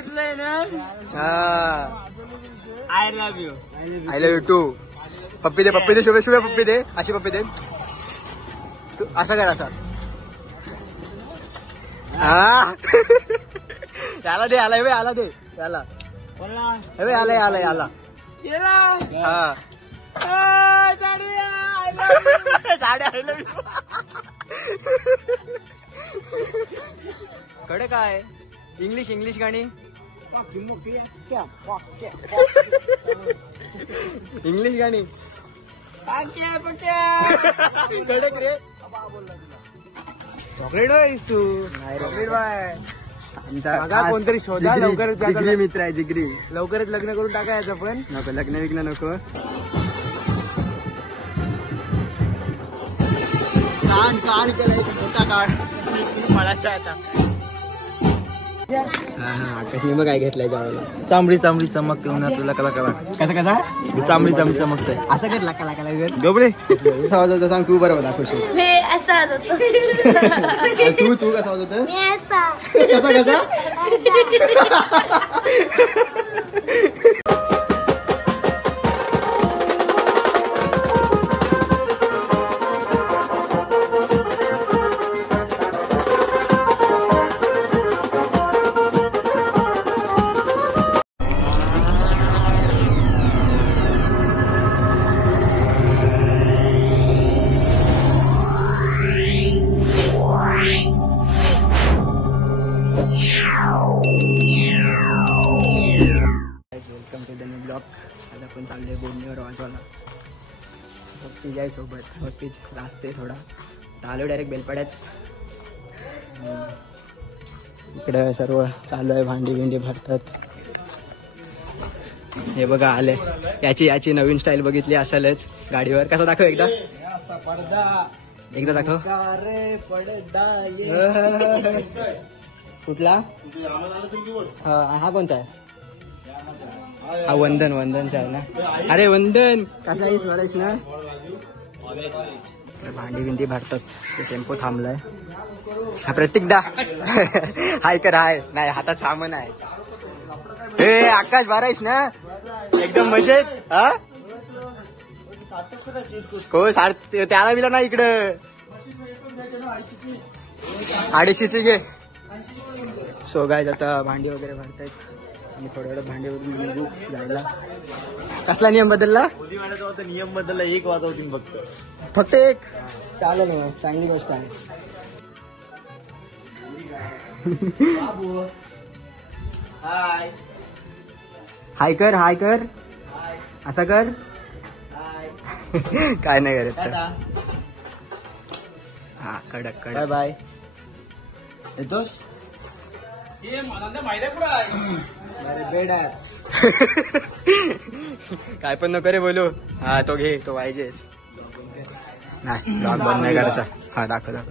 घेतलंय ना. I love you too. पप्पी दे पप्पी दे शुभे शुभे पप्पी दे. अशी पप्पी दे तू. असा कर असा. याला दे आला हे आला दे याला. हे आलाय आलाय आला. हा कडे काय इंग्लिश इंग्लिश गाणी. इंग्लिश गाणी कडक रे. चॉकलेट आहेस तू. Chocolate bye. आमचा कोणतरी शोधा लवकरच. जिगरी मित्र आहे जिगरी. लवकरच लग्न करून टाकायचं पण नको लग्न विग्न नको. कान कान केलाय मोठा कान मळाच्या आता. आकाशने मग काय घेतलंय जेवायला. चांबडी चांबडी चमकते उन्हात तुला कला कला. कसा कसा चांबडी चांबडी चमकते. असं कर लाका लाका लागत. गबडे वाजवतो सांग तू. बरोबर दाखवशील तू तू कसा वाजवतो. कसा कसा. Welcome to the new blog. आज आपण चाललोय बोडणीवर वाजवायला. भक्ती जाय सोबत. भक्तीच रास्ते थोडा आलो डायरेक्ट बेलपाड्यात. इकडे सर्व चालू आहे. भांडी भिंडी भरतात. हे बघा आले. याची नवीन स्टाईल बघितली असेलच गाडीवर. कसा दाखव एकदा. एकदा दाखव. कुठला हा कोणता आहे. हा वंदन वंदनचा आहे ना. अरे वंदन कसा आहेस बरायस ना. भांडी भिंडी भरतात. टेम्पो थांबलाय. हा प्रतीक दा. हाय कर हाय. नाही हातात सामान आहे. हे आकाश बरायस ना. एकदम मजेत. हा को त्याला बिला ना इकडं 250ची घे. सो गायज आता भांडी वगैरे भरतायत आणि थोड्या वेळात भांडी वगैरे जायला. कसला नियम बदलला. नियम बदलला. एक वाजवतील फक्त एक. चालेल ना चांगली गोष्ट आहे. हाय कर हाय कर. असं कर. काय नाही करत. हा कडक कडक. बाय येतोस. काय पण नको रे बोलू. हा तो घे तो पाहिजे. नाही ब्लॉग बंद नाही करायचा. हा दाखव दाखव.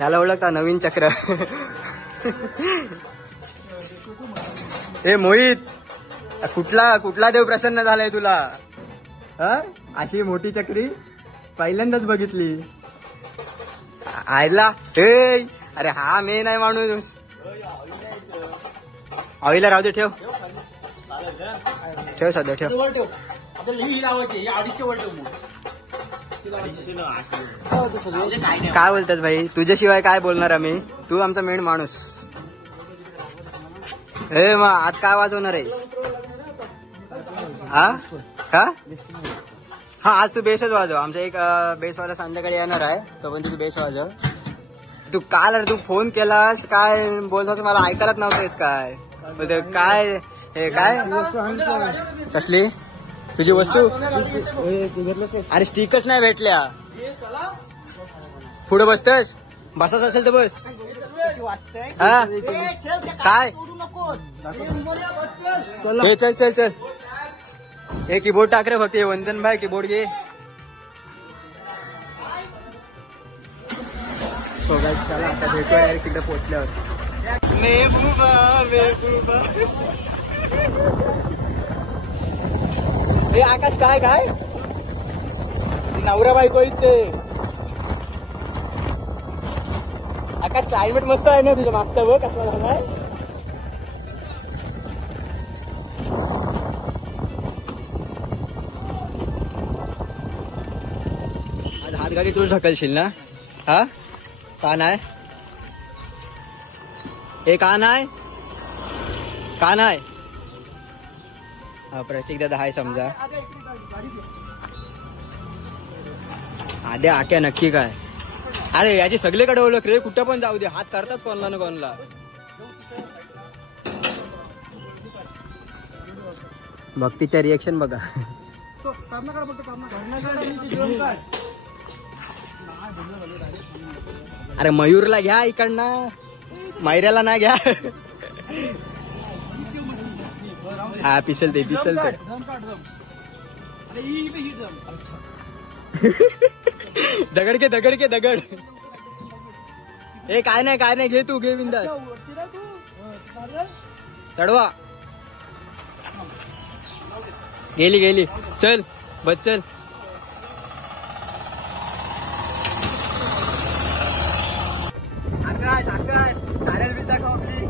याला ओळखता नवीन चक्र. हे मोहित कुठला कुठला देव प्रसन्न झालाय तुला. अशी मोठी चक्री पहिल्यांदाच बघितली. आयला हे. अरे हा मेन आहे माणूस. आईला राहू दे. ठेव ठेव सध्या ठेव. काय बोलतोस भाई. तुझ्याशिवाय काय बोलणार आम्ही. तू आमचा मेन माणूस. हे मग आज काय वाजवणार आहे. हा का हा आज तू बेसच वाजव. आमचा एक बेसवाला संध्याकाळी येणार आहे. तो पण तू बेस वाजव. तू काल तू फोन केलास काय बोलतो. मला ऐकायलाच नव्हतं येत. काय काय हे काय कसली तुझी वस्तू. अरे स्टिकच नाही भेटल्या. पुढे बसतस. बसाच असेल तर बस. हा काय हे चल चल चल. हे कीबोर्ड टाक रे फक्त. वंदन भाई कीबोर्ड घे. चला आता भेटूया तिकडे पोहोचल्यावर. हे आकाश काय काय नवरा बायको ते. आकाश क्लायमेट मस्त आहे ना तुझ्या मागचा. बघ कसला झालाय. गाडी तूच ढकलशील ना? हा का नाही? हे का नाही? का नाही? हा प्रतीक दादा हाय समजा. आधे आक्या नक्की काय? अरे याची सगळीकडे ओळख रे, कुठं पण जाऊ दे, हात करताच कोणला ना कोणला. भक्तीच्या रिएक्शन बघा. अरे मयूरला घ्या इकडनं, मैऱ्याला ना घ्या. हा पिसलते. दगड घे दगड. ए काय नाही घे तू, घे बिंदास. चढवा. गेली चल बस चल. आकाश साऱ्याला बिजा कॉफी.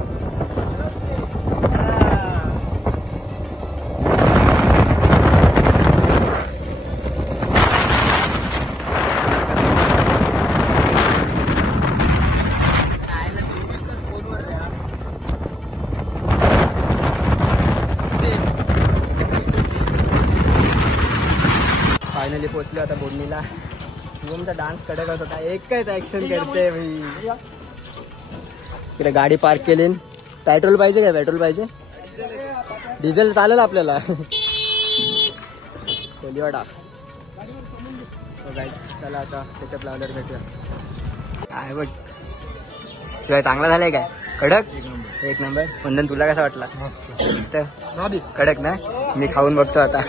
फायनली पोहोचलो आता बोडणीला. तुमचा डान्स कडक होता, एकच ऍक्शन करते भाई. इकडे गाडी पार्क केली. पेट्रोल पाहिजे काय? पेट्रोल पाहिजे, डिझेल चालेल आपल्याला. कोलीवाडा. चला आता सेटअप लावल्यावर भेटूया. काय बघ शिवाय चांगला झालाय काय? कडक एक नंबर. वंदन तुला कसा वाटला? मस्त कडक ना. मी खाऊन बघतो आता.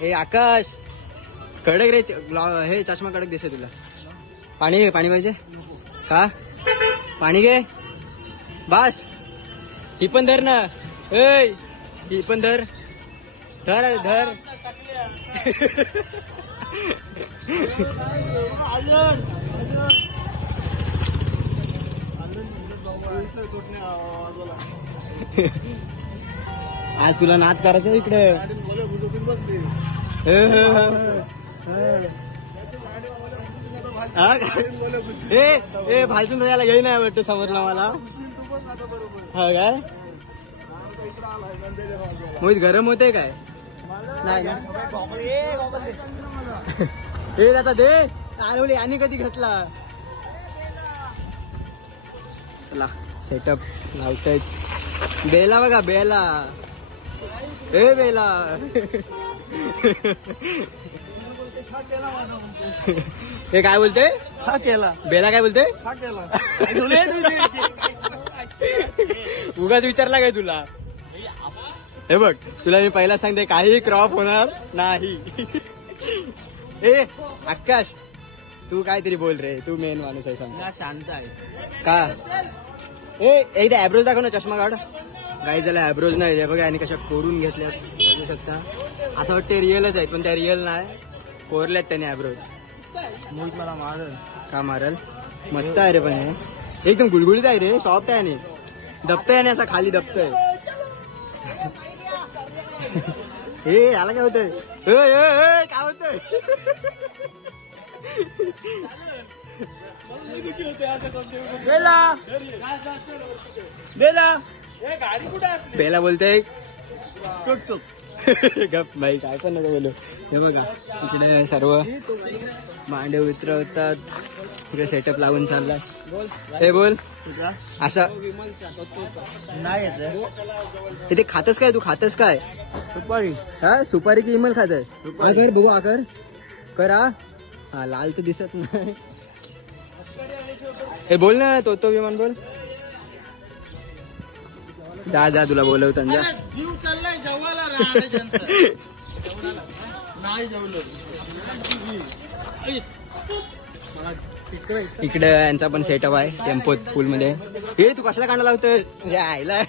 हे आकाश कडक रे, हे चष्मा कडक दिसे तुला. पाणी घे, पाणी पाहिजे का? पाणी घे बस. ही पण धर ना. ही पण धर. आज तुला नाच करायचं इकडे. भालचून यायला घे नाही वाटतं समोरला मला. हा काय मोहित गरम होते काय? नाही ना. हे आता दे आरवली आणि कधी घटला. चला सेटअप लावताय. बेला बघा बेला. ए बेला. हे काय बोलते? हा केला. बेला काय बोलते? हा केला. उगाच विचारला काय तुला? हे बघ तुला मी पहिला सांगते, काही क्रॉप होणार नाही. ए आकाश तू काहीतरी बोल रे, तू मेन माणूस आहे. सांग शांत आहे का? एकदा ॲब्रोज दाखव ना, चष्मा काढ. गाई झाला ॲब्रोज नाही रे बघा, आणि कशा कोरून घेतल्यात बघू शकता. असं वाटतं रिअलच आहेत, पण त्या रिअल नाही, कोरल्यात त्याने ॲब्रोज. मोहित मला मारल का? मारल. मस्त आहे रे, पण हे एकदम गुळगुळीत आहे रे, सॉफ्ट आहे. आणि दबतंय आणि असा खाली दबतंय. हे याला काय होतंय? काय होतंय? बेला बोलते गप भाई, काय पण नका बोलू. हे बघा इकडे सर्व मांडे उतरवतात. इकडे सेटअप लावून चाललाय. हे बोल असं नाही. इथे खातस काय? तू खातस काय? सुपारी. हा सुपारी की इमल खातय? बघू आकर करा. हा लाल तर दिसत नाही. हे बोल ना तो विमान बोल. जा जा तुला बोलवतात जा. जीव चाललाय जेवायला नाही जेवलो. इकडे यांचा पण सेटअप आहे टेम्पोत पूल मध्ये. हे तू कसला कांदा लावतोय म्हणजे आयला.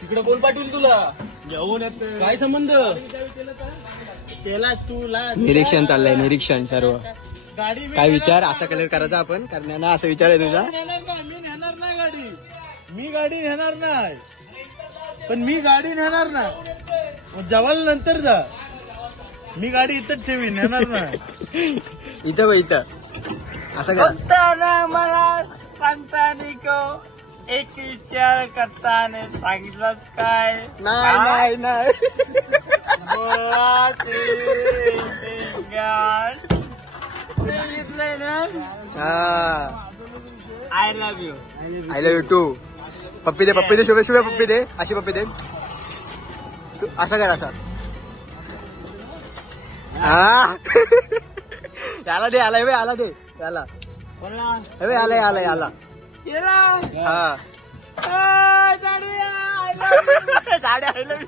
तिकडे बोल पाठवून तुला जेवून येत काय संबंध केला तुला. निरीक्षण चाललंय निरीक्षण सर्व. काय विचार असा कलर करायचा आपण करण्याना असं विचार आहे तुझा. मी नेणार नाही गाडी. मी गाडी नेणार नाही पण मी गाडी नेणार ना. जवाल नंतर जा. मी गाडी इथंच ठेवी नेणार नाही. इथं इथं असं करा. मला सांगता निको एक विचार करताना सांगितलंच काय नाही नाही सांगितलंय ना. I love you. I love you too. पप्पी दे शुभे शुभे पप्पी दे. अशी पप्पी दे तू. असं कर असा. याला दे आला आला दे याला. आलाय आला. हा झाडे आय लव्ह यू.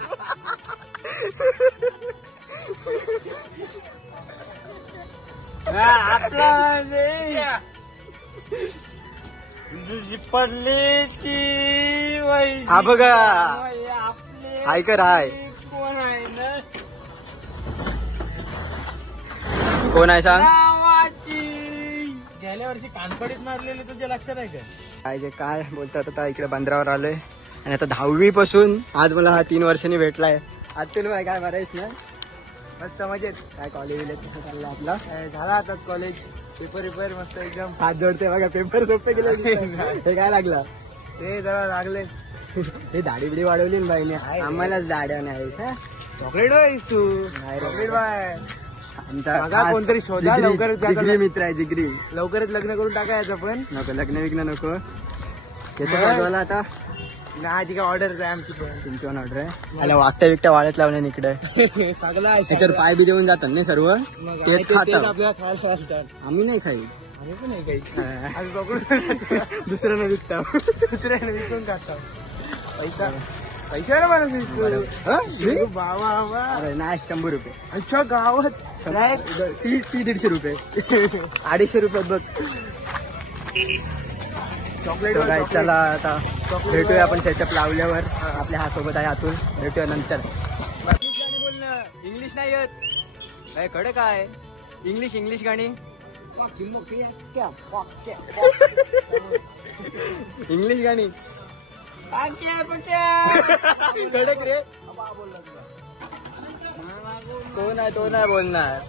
आपला पडलेची हा बघा आपले हाय कर हाय. कोण आहे ना. कोण आहे सांग. गेल्या वर्षी कानपडीत मारलेले तुझ्या लक्षात आहे का. काय बोलतात आता इकडे बंदरावर आलोय आणि आता 10वी पासून आज मला हा 3 वर्षांनी भेटलाय. आज तुला काय बरायच ना. मस्त मजेत. काय कॉलेज कसं चाललं आपला. झाला आता कॉलेज पेपर मस्त एकदम. हात जोडते बघा पेपर सोपे गेले. हे काय लागलं ते जरा लागले. हे दाढी बिडी वाढवली ना बाईने. आम्हालाच दाड्या नाही. चॉकलेट बाईस तू. Chocolate bye. आमचा बघा कोणतरी शोधा लवकरच. जिगरी मित्र आहे जिगरी. लवकरच लग्न करून टाकायचं पण. नको लग्न विग्न नको. येतो आता नाही काय ऑर्डर आहे आमची पण. तुमची पण ऑर्डर आहे. आला वागत्या बिकट्या वाळत लावण्या इकडे. सगळं आहे. त्याच्यावर पाय बी देऊन जातात ना सर्व. तेच खातात. आपल्याला खायला असतात. आम्ही नाही खाई. आम्ही पण नाही काही. आम्ही पकडून दुसऱ्यांना विकता. दुसऱ्याने विकून टाकतो. पैशाला मला बाबा. अरे नाही 100 रुपये. अच्छा गावात ती 150 रुपये. 250 रुपये बघ. चॉकलेट चला आता भेटूया आपण सेटअप लावल्यावर. आपल्या हा सोबत आहे अतुल. भेटूया नंतर. बोलणं इंग्लिश नाही येत काय कडक काय. इंग्लिश गाणी. इंग्लिश गाणी कडक रे. तो नाही बोलणार.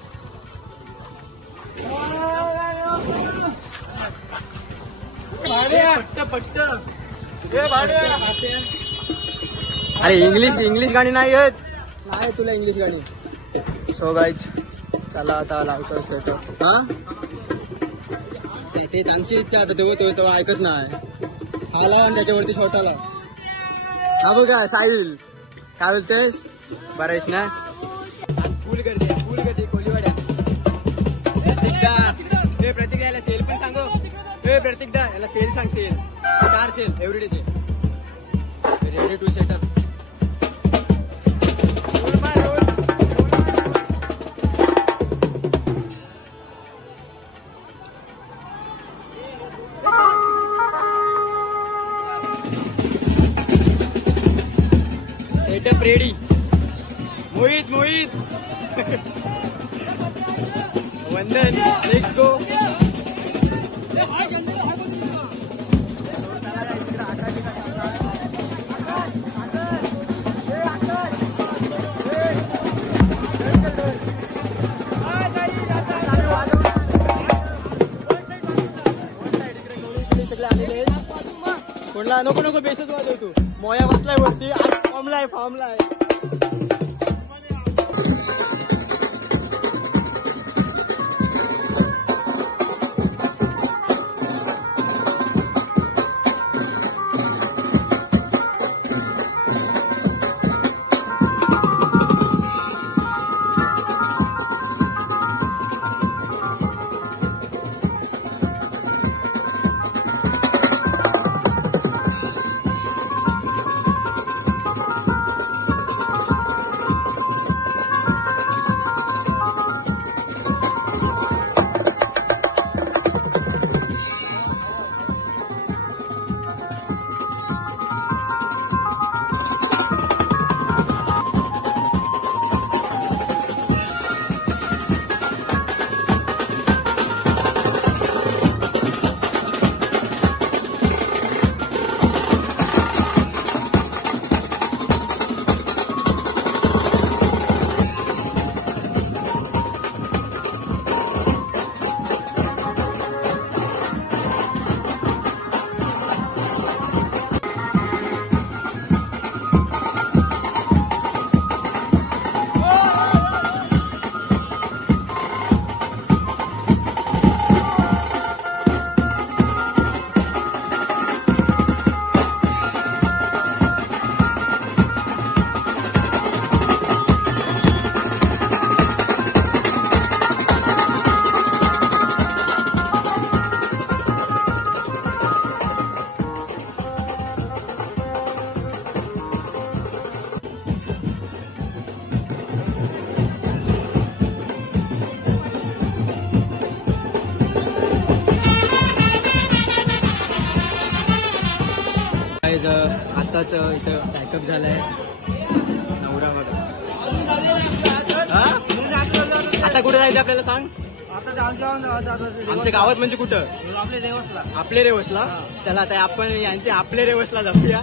अरे इंग्लिश गाणी नाही येत. नाही तुला इंग्लिश गाणी. सो गाईज चला आता लावतो सेटअप. हा ते त्यांची इच्छा आता तो ऐकत नाही. हा लाव आणि त्याच्यावरती छोटाला. हा बघा साहिल काय बोलतेस. बरं आहेस ना. आज फुल गर्दी कोलीवाड्या. प्रतीक याला सेल पण सांगू. प्रतीक दा याला सेल सांग. सेल 4 सेल एव्हरीडेचे. Ready to setup. Setup ready. Mohit Vandan let's गो. कोणला नको बेसच वाजवतो. मोया बसलाय वरती. फॉर्मलाय. गाईज आताच इथं पॅकअप झालाय नवरा बघा. हा? आता कुठे जायचं आपल्याला सांग. आमच्या गावात म्हणजे कुठं आपले रेवसला. चला आता आपण यांचे आपले रेवसला जाऊया.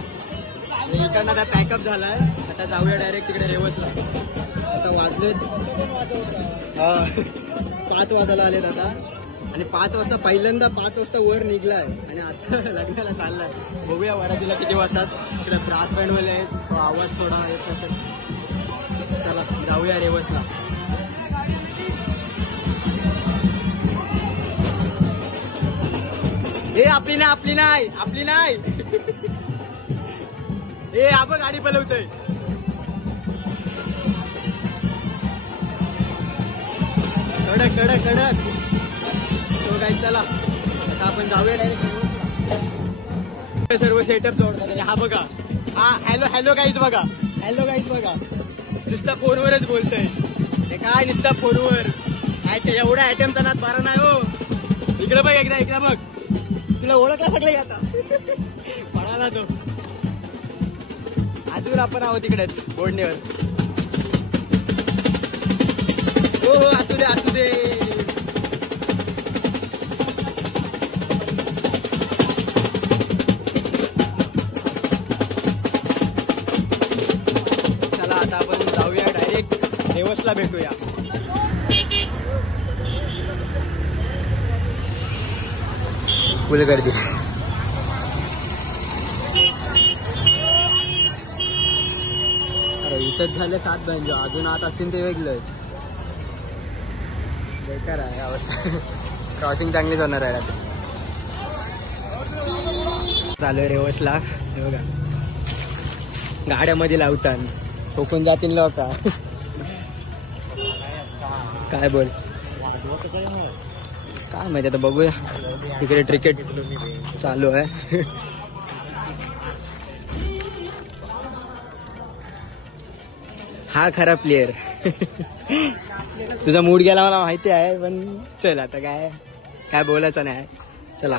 इकडनं आता पॅकअप झालाय. आता जाऊया डायरेक्ट तिकडे रेवसला. आता वाजले 5 वाजायला आलेत आता. आणि 5 वाजता पहिल्यांदा 5 वाजता वर निघलाय आणि आता लग्नाला चाललाय. बघूया वरातीला किती वाजतात. तिकडे ब्रास बँडवाले आहेत. तो आवाज थोडा येत असेल. चला जाऊया रेवसला. हे आपली नाही हे आपण गाडी पलवतोय. कडक तो गाडी. चला आता आपण जाऊया डायरेक्ट. सर्व सेटअप जोडतात. आणि हा बघा हा हॅलो गाईज बघा. नुसता फोनवरच बोलतोय. हे काय नुसता फोनवर. एवढा आयटमचा नाद बारा नाही हो. इकडे बघ एकदा बघ. तुला ओळखला सगळे आता पळाला तो. अजून आपण आहोत तिकडेच बोडणीवर. हो असू दे. चला आता आपण जाऊया डायरेक्ट रेवसला भेटूया. फुल गर्दी. अरे इथंच झालं 7 बँजो. अजून आत असतील ते वेगळंच. बेकार आहे अवस्था. क्रॉसिंग चांगलीच होणार आहे आता. चालू आहे रेवसला. हे बघा गाड्यामध्ये लावतात. ठोकून जातील लोक. काय बोल काय माहिती आता बघूया. तिकडे क्रिकेट चालू आहे. हा खरा प्लेयर. तुझा मूड गेला मला माहिती आहे. पण चल आता काय बोलायचं नाही. चला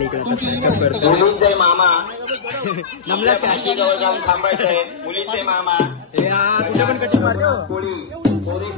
आले इकडे आता packup करतो. मुलीचे मामा नमलास काय जवळ जाऊन थांबायचंय. मुलीचे मामा हे हा, कुठे पण कटिंग मारतो. कोळी कोळी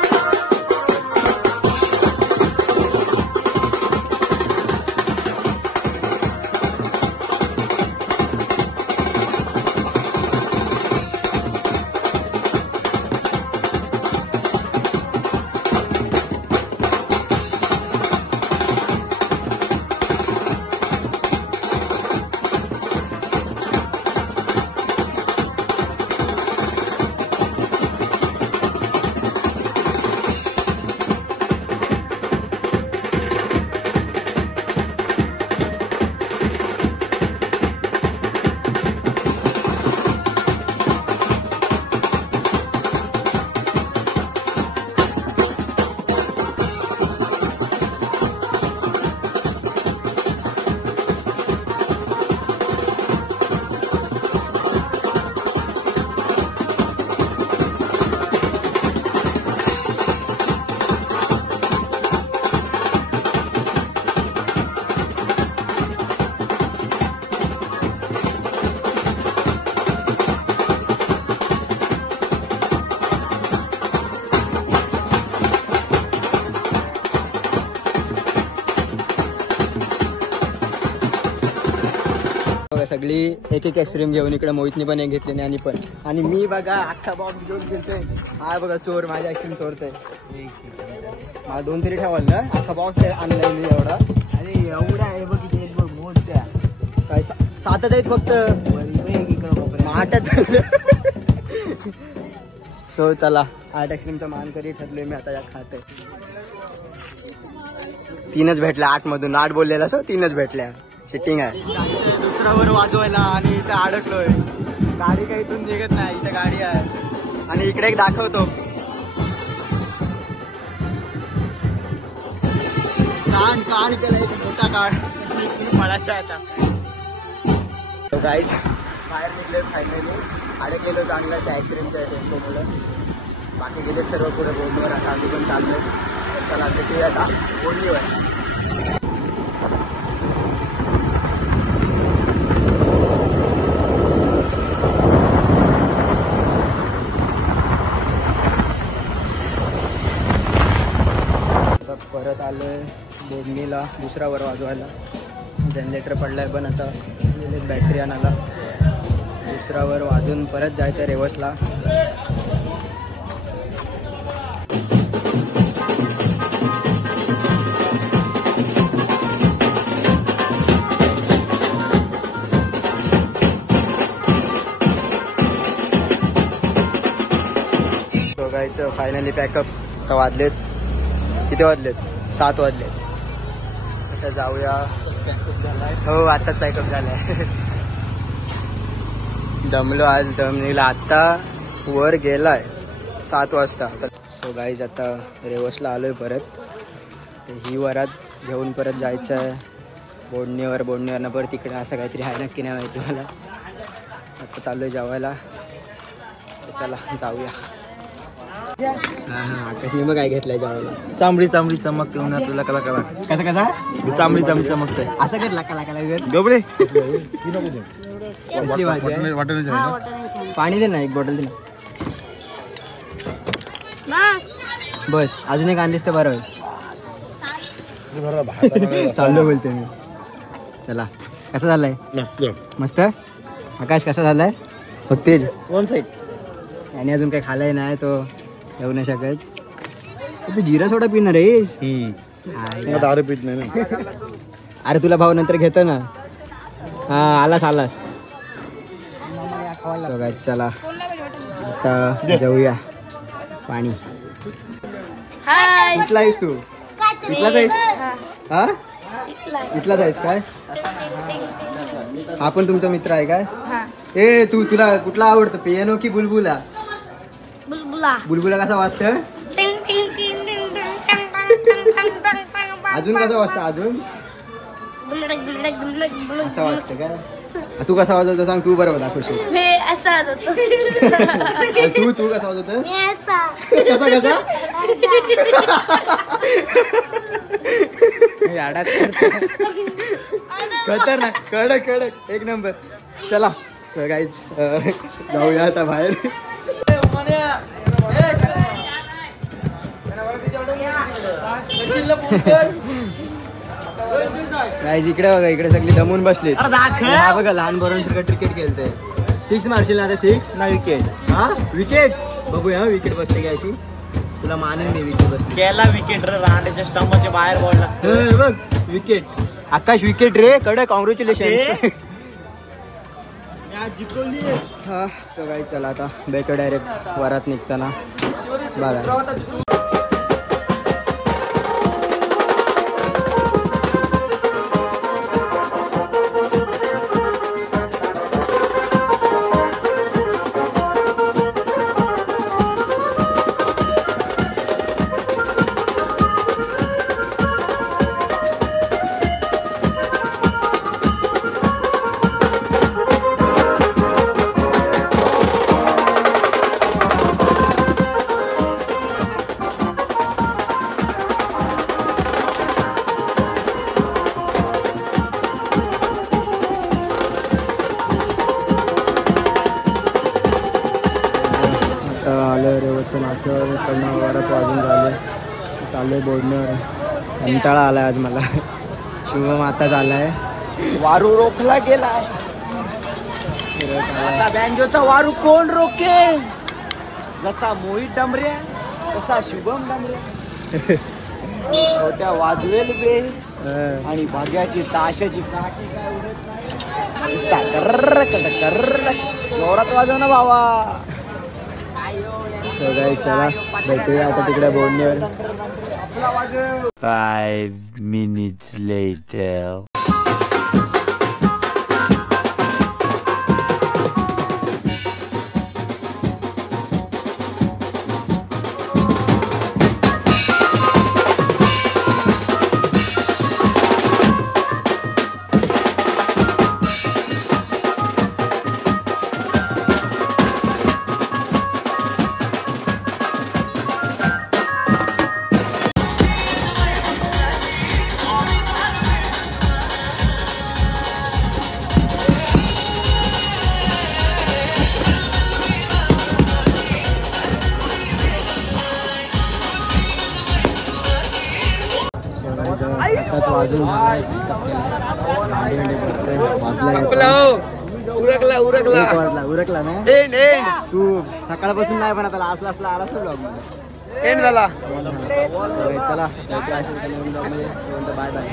सगळी एक एक आईस्क्रीम घेऊन इकडे मोहितनी पण एक घेतली आणि पण आणि मी बघा अख्खा बॉक्स घेऊन गेलतोय. हा बघा चोर माझ्या आईस्क्रीम चोरतोय. मला 2 तरी ठेवाल ना. अख्खा बॉक्स आणलाय मी एवढा. अरे एवढा आहे बघ इथे बघ मोजत्या काय 7च आहेत फक्त. 8च. सो चला 8 आईस्क्रीमचा मानकरी ठरलोय मी आता या खात. 3च भेटल्या 8 मधून. 8 बोललेला सो 3च भेटल्या. चिटिंग आहे. दुसऱ्यावर वाजवायला आणि इथं अडकलोय. गाडी काही इथून निघत नाही. इथं गाडी आहे आणि इकडे एक दाखवतो. कान केलाय मोठा कान. मळाच्या आता गाईस बाहेर निघले फायनली. अडकलेलो चांगला त्या ऍक्सिडेंटच्या टेम्पोमुळे. बाकी गेले सर्व पुढे बोलणीवर. आता आम्ही पण चाललोय. चला भेटूया आता बोलणीवर. परत आलोय बोडणीला दुसऱ्यावर वाजवायला. जनरेटर पडलाय पण आता बॅटरी आणायला. दुसऱ्यावर वाजून परत जायचं रेवसला. बघायचं फायनली पॅकअप. आता वाजलेत किती वाजलेत 7 वाजलेत. आता जाऊया. हो आताच पॅकअप झालाय. दमलो आज. दमनीला आता वर गेलाय 7 वाजता. सो गाईज आता रेवसला आलोय परत. ही वरात घेऊन परत जायचं आहे बोडणीवरनं परत तिकडे. असं काहीतरी आहे नक्की नाही माहिती मला. आता चाललोय जेवायला. चला जाऊया. आकाशने मग काय घेतलंय जेवायला. चांबडी चांबडी चमकते उन्हात तुला कला कला. कसं कसा चांबडी चांबडी चमकते. असं कर लाका लाका लागेल. डोबळे कसली भाजी आहे? पाणी दे ना. एक बॉटल दे ना. बस अजून एक आणलीस तर बरं होईल. चाललो बोलते मी. चला कसा झालाय? मस्त. आकाश कसा झालाय? फक्त वन साईड. आणि अजून काही खालाय नाही तो येऊ नाही शकत. तू जिरा सोडा पिणार आहेस? दारू पित नाही ना. अरे तुला भाऊ नंतर घेतो ना. हा आलास. चला आता जाऊया. पाणी कुठला आहेस तू? इथलाच आहेस? हा इथलाच आहेस काय? हा पण तुमचा मित्र आहे काय? ए तुला कुठला आवडतं, पियानो की बुलबुला? बुलबुला कसा वाजत? अजून कसा वाजता? अजून असा वाजतं काय? तू कसा वाजवतो सांग. तू बरोबर दाखवशील. तू कसा वाजवतो? कसा झाडात खतरनाक कडक कडक एक नंबर. चला गाईच जाऊया आता बाहेर. गाईज इकडे बघा, इकडे सगळी दमून बसली. हा बघा लहान बरोबर क्रिकेट खेळते. 6 मारशील ना आता? 6 ना विकेट. हा विकेट बघूया विकेट बसते घ्यायची. तुला मानेन मी विकेट बसते. केला विकेट रे रांडेच्या स्टंपाच्या बाहेर बॉल लागतो. बघ विकेट. आकाश विकेट रे कडक. कॉंग्रॅच्युलेशन. हा सो गाईज चला आता भेटू डायरेक्ट वरात निघताना. बघा आलं रेवतच्या नाक्यावर इकडनं वरात वाजून झाले. चालू आहे बोडण्यावर. कंटाळा आलाय आज मला. शुभम आताच आलाय. वारू रोखला गेलाय. आता बँजोचा वारू कोण रोके? जसा मोहित डांबरे तसा शुभम डांबरे. छोट्या वाजवेल बेस आणि भाग्याची ताशाची काठी काय उडत नाही. नुसता कर्र कर्र जोरात वाजव ना बाबा. सगळं चला भेटूया आता तिकडे बोडण्यावर. 5 minutes later. आताच वाजून उरकला ना तू सकाळपासून नाही पण आता लास्ट लास्टला आला असतो ब्लॉग मध्ये. एंड झाला. चला बाय बाय.